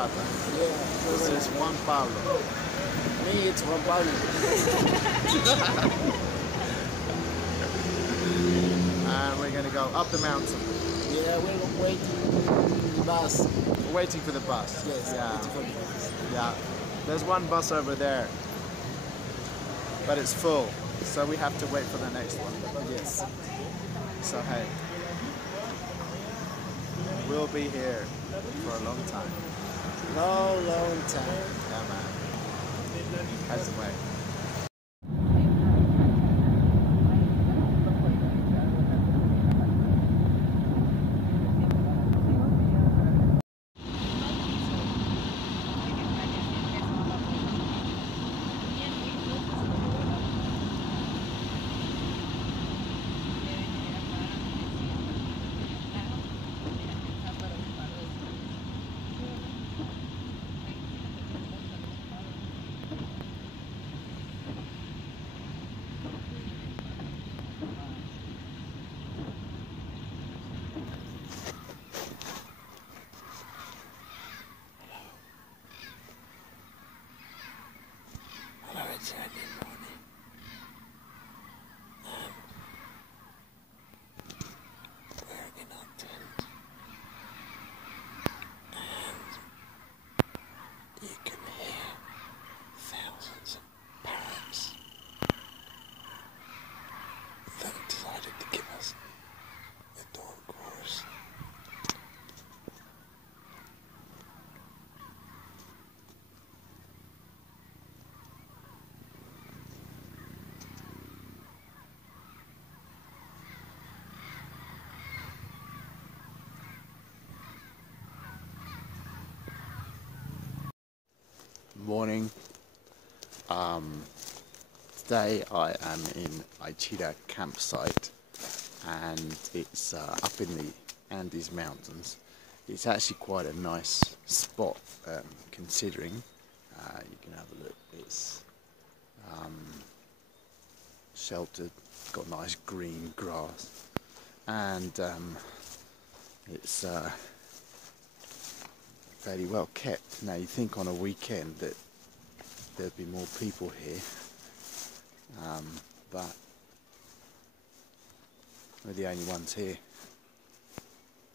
Samaipata. Yeah. This is Juan Pablo. Me, it's Juan Pablo. And we're going to go up the mountain. Yeah, we're waiting the bus. We're waiting for the bus. Yes, Yeah. waiting for the bus. Yeah. There's one bus over there, but it's full, so we have to wait for the next one. Yes. So hey, we'll be here for a long time. Long time. Yeah, man. That's the way. Morning. Today I am in Aichira campsite, and it's up in the Andes Mountains. It's actually quite a nice spot, considering. You can have a look. It's sheltered, got nice green grass, and it's fairly well kept. Now you think on a weekend that there'd be more people here, but we're the only ones here.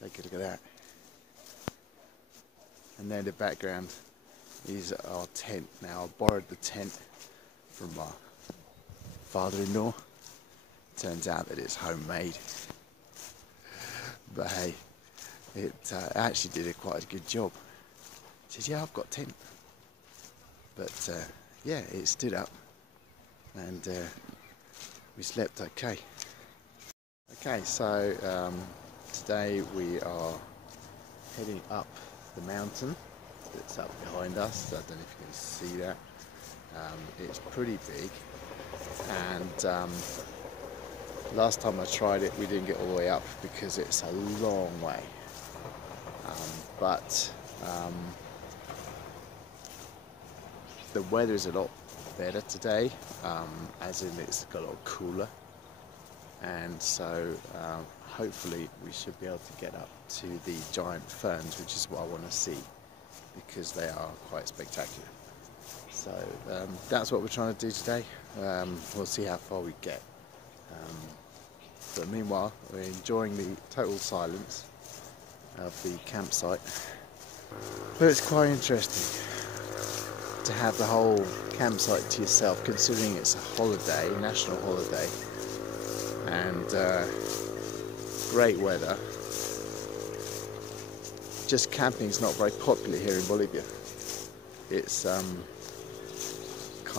Take a look at that. And then in the background is our tent. Now I borrowed the tent from my father-in-law. Turns out that it's homemade, but hey, it actually did quite a good job. He said, yeah, I've got a tent. But yeah, it stood up, and we slept okay. Okay, so today we are heading up the mountain that's up behind us. I don't know if you can see that. It's pretty big, and last time I tried it we didn't get all the way up because it's a long way. But the weather is a lot better today, as in it's got a lot cooler, and so hopefully we should be able to get up to the giant ferns, which is what I want to see, because they are quite spectacular. So that's what we're trying to do today. We'll see how far we get. But meanwhile, we're enjoying the total silence of the campsite. But it's quite interesting to have the whole campsite to yourself, considering it's a holiday, a national holiday, and great weather. Just camping is not very popular here in Bolivia. It's kind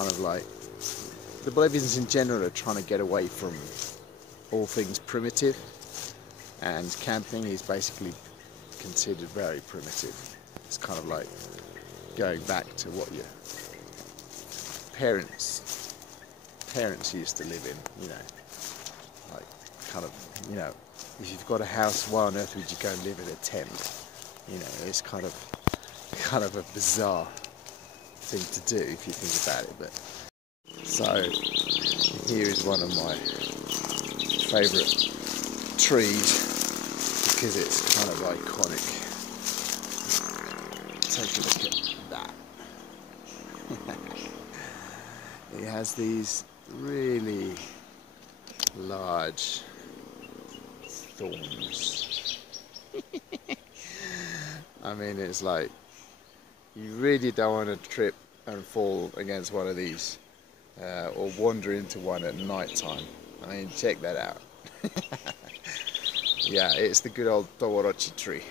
of like the Bolivians in general are trying to get away from all things primitive, and camping is basically considered very primitive. It's kind of like going back to what your parents used to live in, you know, like kind of, you know, if you've got a house, why on earth would you go and live in a tent? You know, it's kind of a bizarre thing to do if you think about it. But so here is one of my favourite trees because it's kind of iconic. take a look at that. It has these really large thorns. I mean, it's like you really don't want to trip and fall against one of these or wander into one at night time. I mean, check that out. Yeah, it's the good old Tawarachi tree.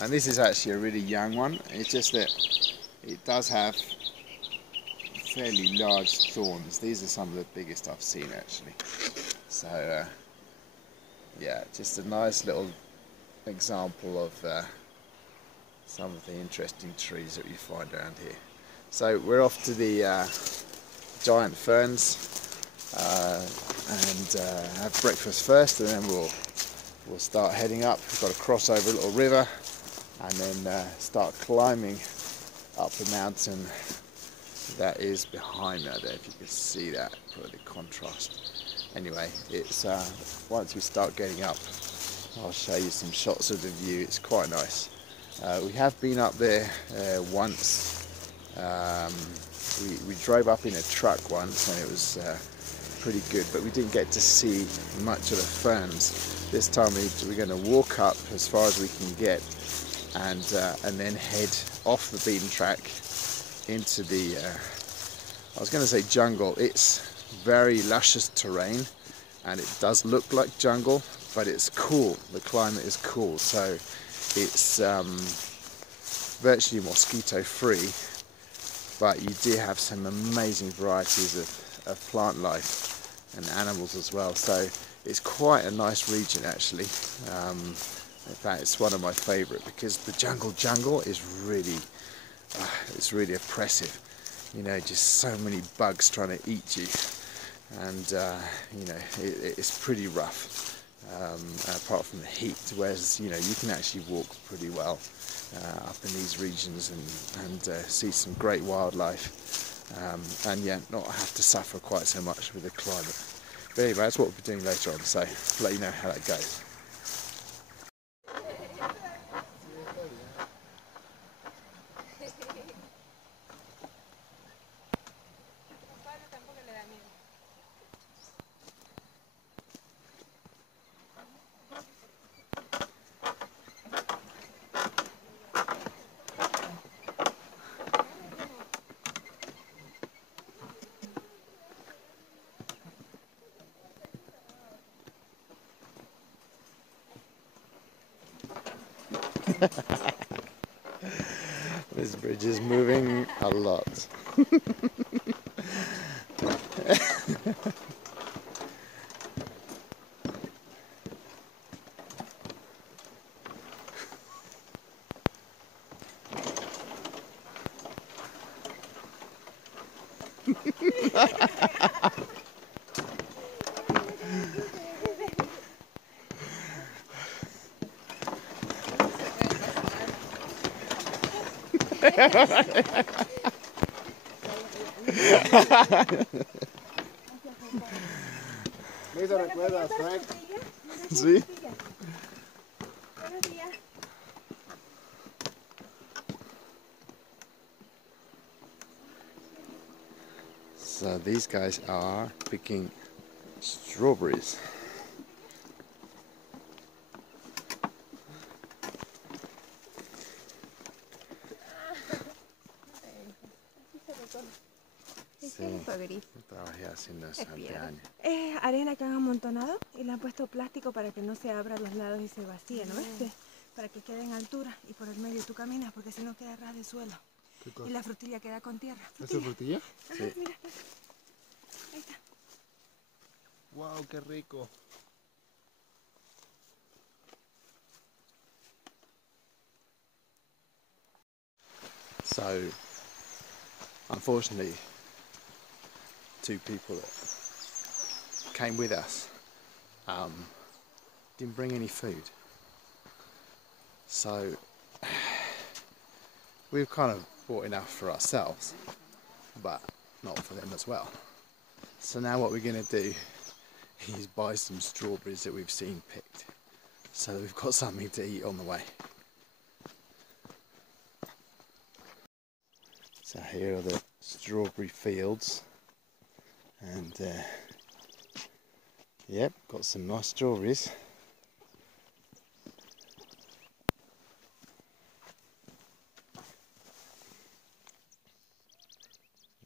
And this is actually a really young one. It's just that it does have fairly large thorns. These are some of the biggest I've seen actually. So yeah, just a nice little example of some of the interesting trees that you find around here. So we're off to the giant ferns and have breakfast first, and then we'll start heading up. We've got to cross over a little river and then start climbing up the mountain that is behind me there, if you can see that, probably the contrast. Anyway, it's once we start getting up, I'll show you some shots of the view. It's quite nice. We have been up there once. We drove up in a truck once and it was pretty good, but we didn't get to see much of the ferns. This time we're going to walk up as far as we can get and then head off the beaten track into the, I was going to say jungle. It's very luscious terrain and it does look like jungle, but it's cool. The climate is cool, so it's virtually mosquito free, but you do have some amazing varieties of plant life and animals as well, so it's quite a nice region actually. In fact, it's one of my favourite because the jungle is really it's really oppressive, you know, just so many bugs trying to eat you, and you know, it's pretty rough. Apart from the heat, whereas you know you can actually walk pretty well up in these regions and see some great wildlife, and yeah, not have to suffer quite so much with the climate. But anyway, that's what we'll be doing later on, so I'll let you know how that goes. This bridge is moving a lot. ¿Me hizo recuerdas, Frank? Sí. So these guys are picking strawberries. Sí, trabajé haciendo eso hace años. Es arena que han amontonado y le han puesto plástico para que no se abra los lados y se vacíe, ¿no ves? Para que quede en altura y por el medio tú caminas, porque si no queda ras de suelo. Y la frutilla queda con tierra. ¿Esta es frutilla? Sí. Ajá, mira. Ahí está. ¡Wow, qué rico! So, unfortunately, two people that came with us didn't bring any food. So, we've kind of bought enough for ourselves, but not for them as well. So now what we're going to do is buy some strawberries that we've seen picked, so that we've got something to eat on the way. So here are the strawberry fields, and yep, got some nice strawberries.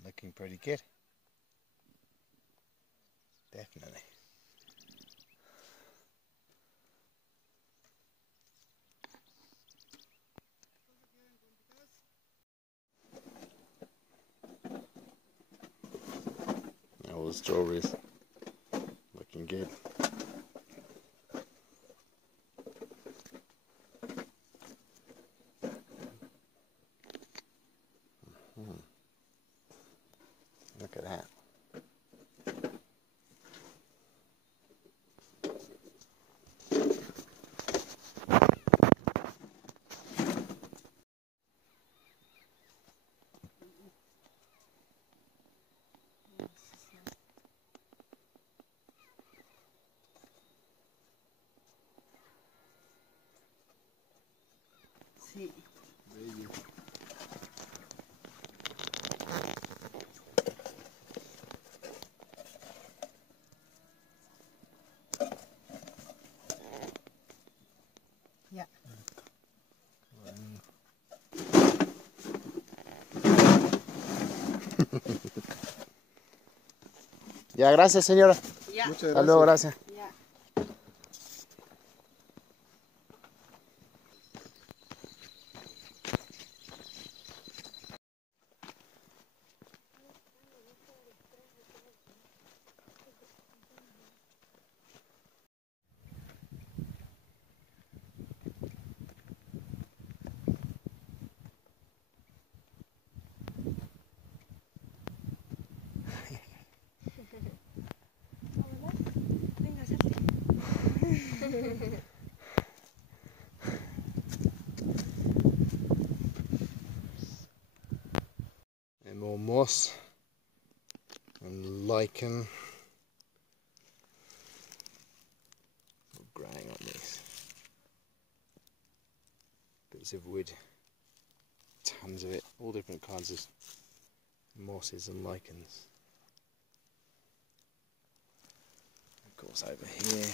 Looking pretty good. Definitely. All the strawberries looking good. Look at that. Sí. Bello. Ya. Ya, gracias señora. Ya. Muchas Hasta luego, gracias. gracias. Ya. Venga, salte. And more moss and lichen growing on these bits of wood, tons of it, all different kinds of mosses and lichens. Of course, over here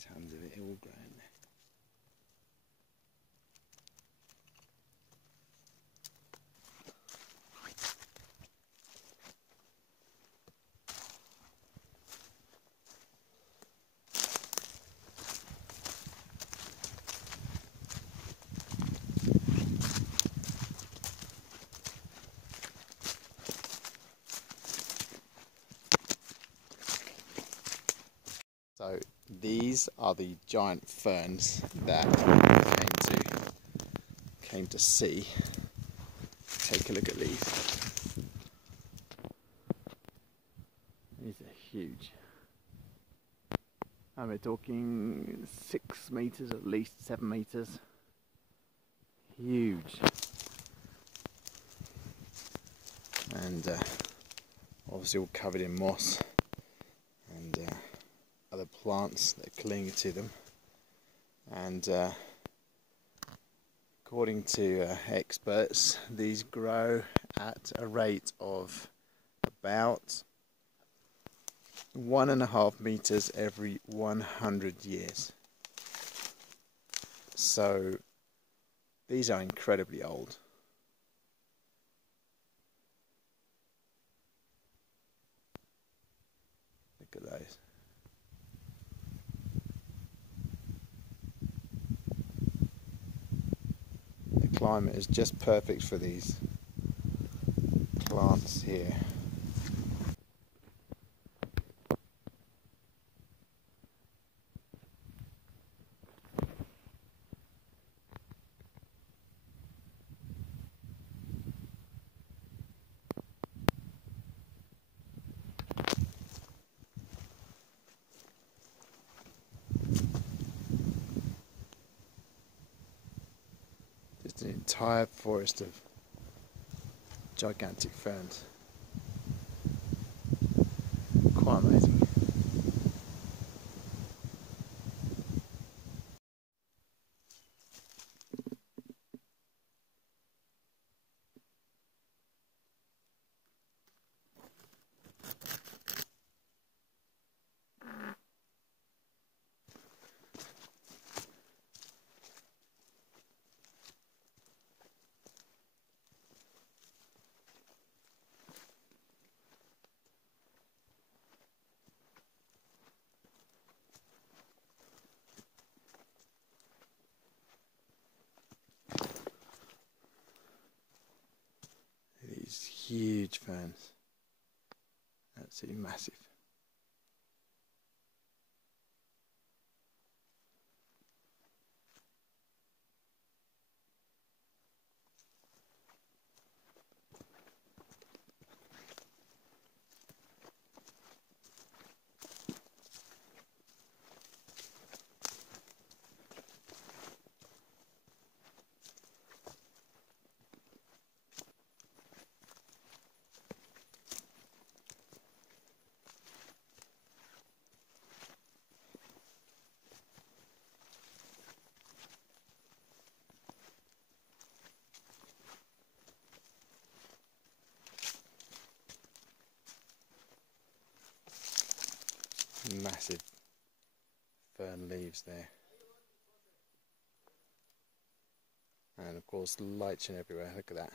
tons of it all grown. So these are the giant ferns that came to see. Take a look at these. These are huge. And we're talking 6 meters, at least 7 meters. Huge. And obviously all covered in moss and other plants that cling to them. And according to experts, these grow at a rate of about 1.5 meters every 100 years. So these are incredibly old. Look at those. The climate is just perfect for these plants here. Just an entire forest of gigantic ferns. Quite amazing. huge ferns. Absolutely massive. Massive fern leaves there, and of course lichen everywhere. Look at that,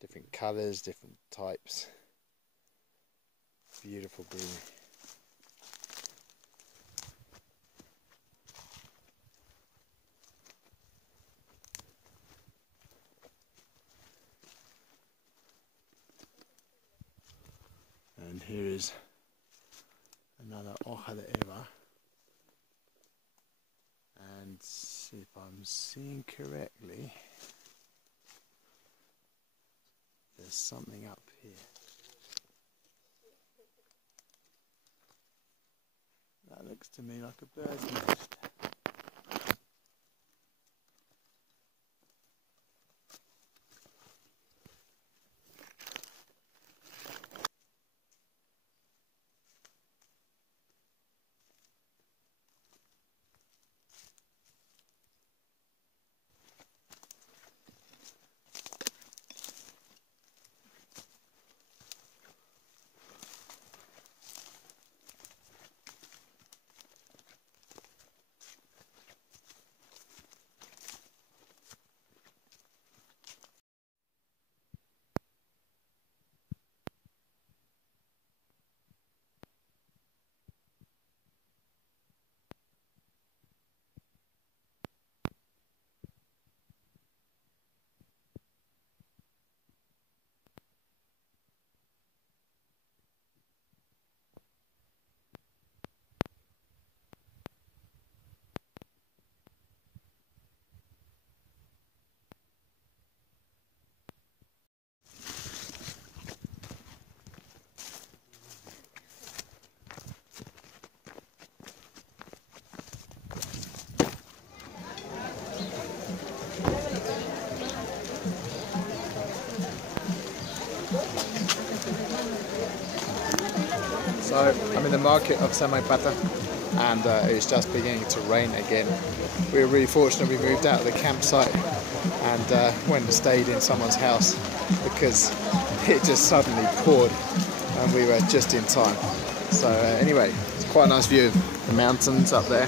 different colours, different types, beautiful green. And here is another hoja de eva, and see if I'm seeing correctly, there's something up here. That looks to me like a bird's nest. So I'm in the market of Samaipata, and it's just beginning to rain again. We were really fortunate we moved out of the campsite and went and stayed in someone's house because it just suddenly poured and we were just in time. So anyway, it's quite a nice view of the mountains up there.